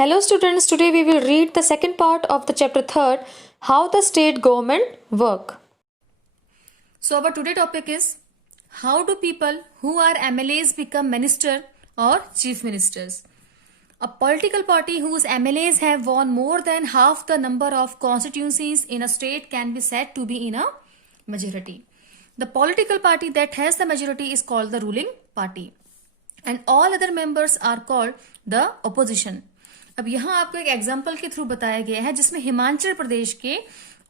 Hello students, today we will read the second part of the chapter 3rd, how the state government work. So our today topic is how do people who are MLAs become minister or chief ministers. A political party whose MLAs have won more than half the number of constituencies in a state can be said to be in a majority. The political party that has the majority is called the ruling party and all other members are called the opposition. अब यहाँ आपको एक example के through बताया गया है जिसमें हिमाचल प्रदेश के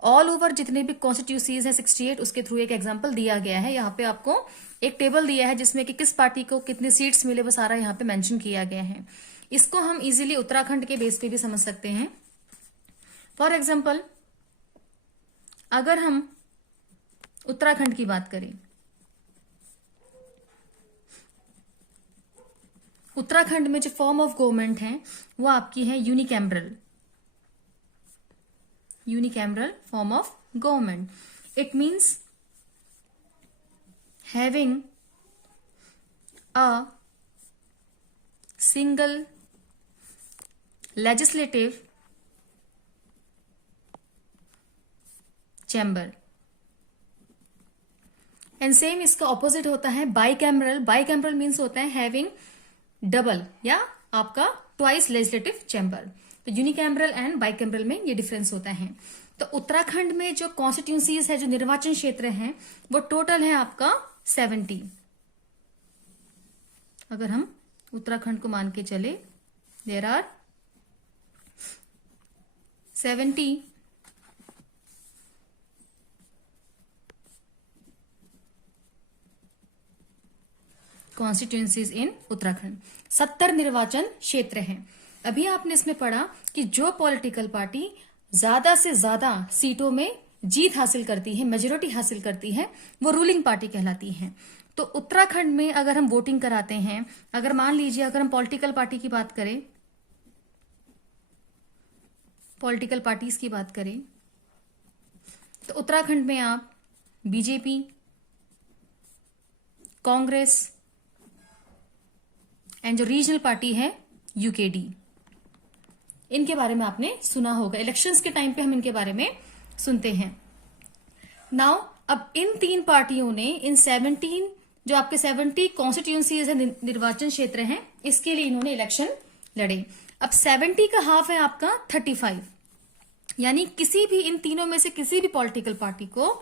ऑल ओवर जितने भी कॉन्स्टिट्यूंसीज है 68 उसके थ्रू एक एग्जाम्पल दिया गया है। यहाँ पे आपको एक टेबल दिया है जिसमें कि किस पार्टी को कितने सीट्स मिले वो सारा यहाँ पे मेंशन किया गया है। इसको हम इजीली उत्तराखंड के बेस पे भी समझ सकते हैं। फॉर एग्जाम्पल अगर हम उत्तराखंड की बात करें, उत्तराखंड में जो फॉर्म ऑफ गवर्नमेंट है वो आपकी है unicameral form of government. It means having a single legislative chamber and same इसका ऑपोजिट होता है बाइकैमरल मीन्स होता है हैविंग डबल या आपका ट्वाइस लेजिस्लेटिव चैम्बर। तो यूनिकैमरल एंड बाइकैमरल में ये डिफरेंस होता है। तो उत्तराखंड में जो कॉन्स्टिट्यूंसीज है, जो निर्वाचन क्षेत्र है, वो टोटल है आपका 70। अगर हम उत्तराखंड को मान के चले, देयर आर 70 कॉन्स्टिट्यूंसीज इन उत्तराखंड। 70 निर्वाचन क्षेत्र हैं। अभी आपने इसमें पढ़ा कि जो पॉलिटिकल पार्टी ज्यादा से ज्यादा सीटों में जीत हासिल करती है, मेजोरिटी हासिल करती है, वो रूलिंग पार्टी कहलाती है। तो उत्तराखंड में अगर हम वोटिंग कराते हैं, अगर मान लीजिए अगर हम पॉलिटिकल पार्टी की बात करें, पॉलिटिकल पार्टीज की बात करें, तो उत्तराखंड में आप बीजेपी, कांग्रेस एंड जो रीजनल पार्टी है यूकेडी, इनके बारे में आपने सुना होगा। इलेक्शंस के टाइम पे हम इनके बारे में सुनते हैं। नाउ अब इन तीन पार्टियों ने इन 17 जो आपके 70 कॉन्स्टिट्यूंसीज है, निर्वाचन क्षेत्र हैं, इसके लिए इन्होंने इलेक्शन लड़े। अब 70 का हाफ है आपका 35, यानी किसी भी इन तीनों में से किसी भी पॉलिटिकल पार्टी को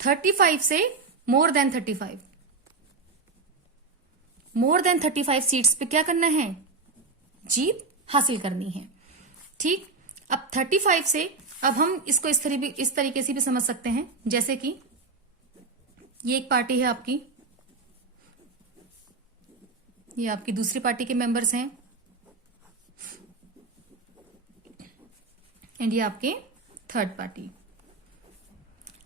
35 से मोर देन 35 सीट्स पे क्या करना है, जीत हासिल करनी है। ठीक, अब 35 से अब हम इसको इस तरीके से भी समझ सकते हैं, जैसे कि ये एक पार्टी है आपकी, ये आपकी दूसरी पार्टी के मेंबर्स हैं एंड ये आपके थर्ड पार्टी।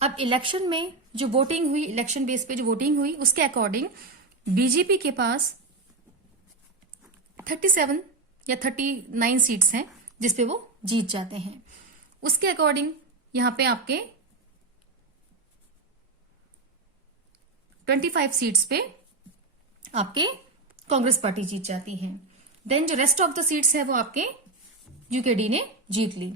अब इलेक्शन में जो वोटिंग हुई, इलेक्शन बेस पे जो वोटिंग हुई, उसके अकॉर्डिंग बीजेपी के पास 37 या 39 सीट्स हैं जिसपे वो जीत जाते हैं। उसके अकॉर्डिंग यहां पे आपके 25 सीट्स पे आपके कांग्रेस पार्टी जीत जाती है। देन जो रेस्ट ऑफ द सीट्स है वो आपके यूकेडी ने जीत ली।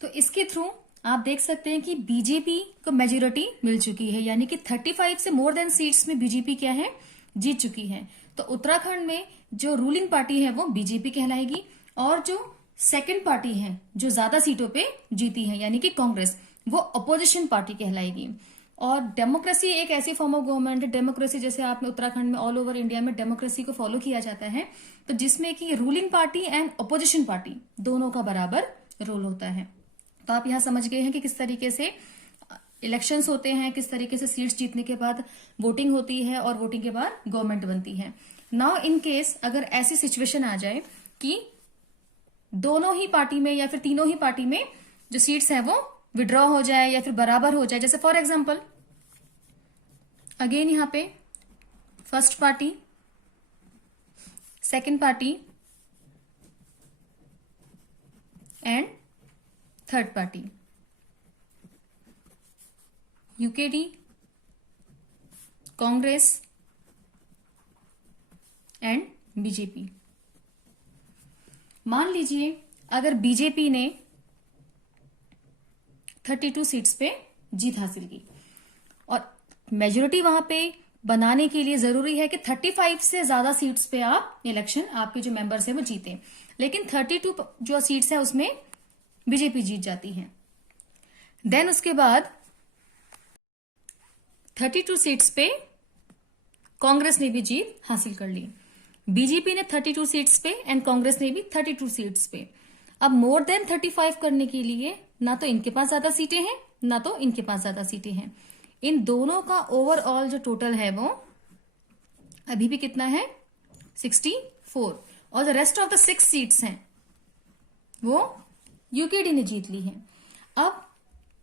तो इसके थ्रू आप देख सकते हैं कि बीजेपी को मेजोरिटी मिल चुकी है, यानी कि 35 से मोर देन सीट्स में बीजेपी क्या है, जीत चुकी है। तो उत्तराखंड में जो रूलिंग पार्टी है वो बीजेपी कहलाएगी और जो सेकंड पार्टी है जो ज्यादा सीटों पे जीती है, यानी कि कांग्रेस, वो अपोजिशन पार्टी कहलाएगी। और डेमोक्रेसी एक ऐसी फॉर्म ऑफ गवर्नमेंट है, डेमोक्रेसी जैसे आपने उत्तराखंड में ऑल ओवर इंडिया में डेमोक्रेसी को फॉलो किया जाता है, तो जिसमें कि ruling party and opposition party दोनों का बराबर रोल होता है। तो आप यहां समझ गए हैं कि किस तरीके से इलेक्शंस होते हैं, किस तरीके से सीट्स जीतने के बाद वोटिंग होती है और वोटिंग के बाद गवर्नमेंट बनती है। नाउ इन केस अगर ऐसी सिचुएशन आ जाए कि दोनों ही पार्टी में या फिर तीनों ही पार्टी में जो सीट्स हैं वो विड्रॉ हो जाए या फिर बराबर हो जाए, जैसे फॉर एग्जांपल अगेन यहां पे first party, second party and third party, UKD, Congress and BJP. मान लीजिए अगर बीजेपी ने 32 सीट्स पे जीत हासिल की और मेजोरिटी वहां पे बनाने के लिए जरूरी है कि 35 से ज्यादा सीट्स पे आप इलेक्शन आपके जो मेंबर्स है वो जीते, लेकिन 32 जो सीट्स है उसमें बीजेपी जीत जाती है। देन उसके बाद 32 सीट्स पे कांग्रेस ने भी जीत हासिल कर ली। बीजेपी ने 32 सीट्स पे एंड कांग्रेस ने भी 32 सीट्स पे। अब मोर देन 35 करने के लिए ना तो इनके पास ज्यादा सीटें हैं ना तो इनके पास ज्यादा सीटें हैं। इन दोनों का ओवरऑल जो टोटल है वो अभी भी कितना है 64, और the rest of the 6 seats हैं वो यूकेडी ने जीत ली है। अब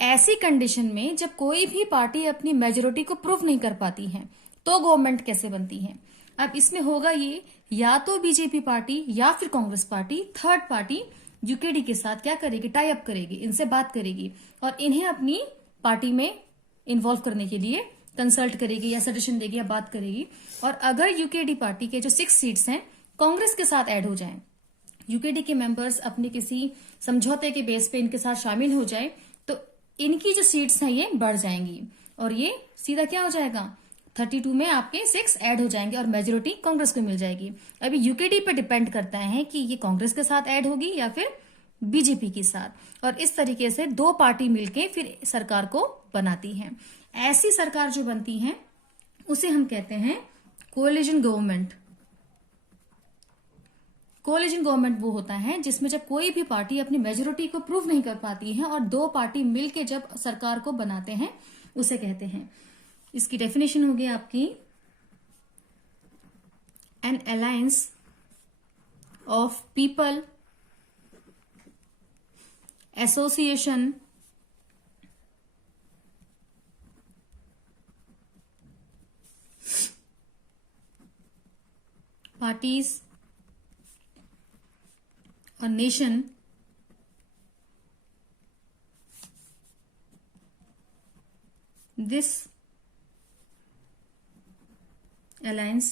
ऐसी कंडीशन में जब कोई भी पार्टी अपनी मेजोरिटी को प्रूव नहीं कर पाती है तो गवर्नमेंट कैसे बनती है? अब इसमें होगा ये, या तो बीजेपी पार्टी या फिर Congress party third party UKD के साथ क्या करेगी, टाई अप करेगी, इनसे बात करेगी और इन्हें अपनी पार्टी में इन्वॉल्व करने के लिए कंसल्ट करेगी या सजेशन देगी या बात करेगी। और अगर यूकेडी पार्टी के जो 6 सीट्स हैं कांग्रेस के साथ ऐड हो जाएं, यूकेडी के मेंबर्स अपने किसी समझौते के बेस पे इनके साथ शामिल हो जाए तो इनकी जो सीट्स हैं ये बढ़ जाएंगी और ये सीधा क्या हो जाएगा 32 में आपके 6 ऐड हो जाएंगे और मेजोरिटी कांग्रेस को मिल जाएगी। अभी यूकेडी पे डिपेंड करता है कि ये कांग्रेस के साथ ऐड होगी या फिर बीजेपी के साथ, और इस तरीके से 2 पार्टी मिलके फिर सरकार को बनाती है। ऐसी सरकार जो बनती है उसे हम कहते हैं कोलिजन गवर्नमेंट। कोलिजन गवर्नमेंट वो होता है जिसमें जब कोई भी पार्टी अपनी मेजोरिटी को प्रूव नहीं कर पाती है और 2 पार्टी मिलके जब सरकार को बनाते हैं उसे कहते हैं। इसकी डेफिनेशन होगी आपकी an alliance of people association parties और nation this alliance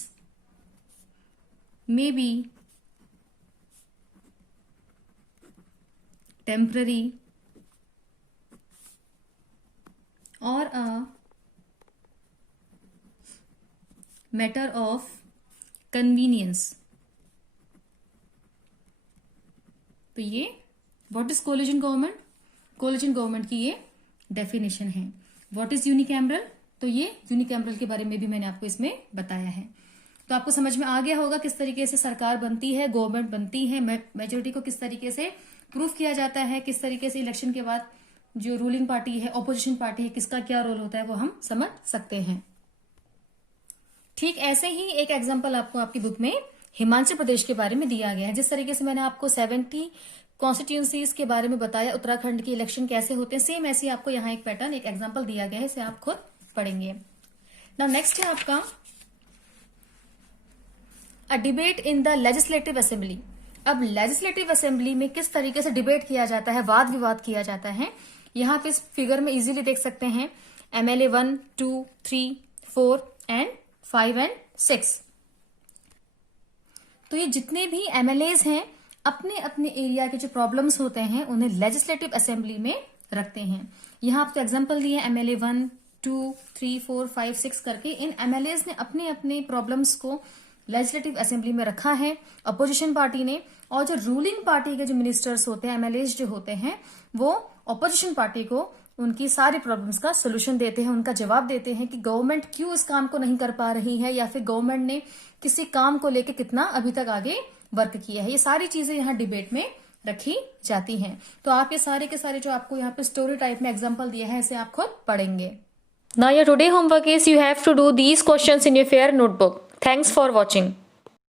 may be temporary or a matter of convenience। तो ये what is collision government? Collision government की ये डेफिनेशन है। What is unicameral? तो ये यूनिकैमरल के बारे में भी मैंने आपको इसमें बताया है। तो आपको समझ में आ गया होगा किस तरीके से सरकार बनती है, गवर्नमेंट बनती है, मेजोरिटी को किस तरीके से प्रूफ किया जाता है, किस तरीके से इलेक्शन के बाद जो रूलिंग पार्टी है, ऑपोजिशन पार्टी है, किसका क्या रोल होता है वो हम समझ सकते हैं। ठीक ऐसे ही एक एग्जाम्पल आपको आपकी बुक में हिमाचल प्रदेश के बारे में दिया गया है। जिस तरीके से मैंने आपको 70 कॉन्स्टिट्यूंसीज के बारे में बताया, उत्तराखंड की इलेक्शन कैसे होते हैं, सेम ऐसे आपको यहाँ एक पैटर्न, एक एग्जाम्पल दिया गया है, इसे आप खुद पढ़ेंगे। नाउ नेक्स्ट है आपका a debate in the legislative assembly. अब लेजिस्लेटिव असेंबली में किस तरीके से डिबेट किया जाता है, वाद विवाद किया जाता है, यहाँ पे इस फिगर में इजीली देख सकते हैं। MLA 1, 2, 3, 4 and 5 and 6। तो ये जितने भी MLAs हैं अपने अपने एरिया के जो प्रॉब्लम्स होते हैं उन्हें लेजिस्लेटिव असेंबली में रखते हैं। यहाँ आपको एग्जाम्पल दिए MLA 1, 2, 3, 4, 5, 6 करके। इन MLAs ने अपने अपने प्रॉब्लम्स को लेजिस्लेटिव असेंबली में रखा है अपोजिशन पार्टी ने, और जो रूलिंग पार्टी के जो मिनिस्टर्स होते हैं, MLAs जो होते हैं, वो अपोजिशन पार्टी को उनकी सारी प्रॉब्लम्स का सोल्यूशन देते हैं, उनका जवाब देते हैं कि गवर्नमेंट क्यों इस काम को नहीं कर पा रही है या फिर गवर्नमेंट ने किसी काम को लेकर कितना अभी तक आगे वर्क किया है। ये सारी चीजें यहाँ डिबेट में रखी जाती हैं। तो आप ये सारे के सारे जो आपको यहाँ पे स्टोरी टाइप में एग्जाम्पल दिया है इसे आप खुद पढ़ेंगे। Now your today homework is you have to do these questions in your fair notebook. Thanks for watching.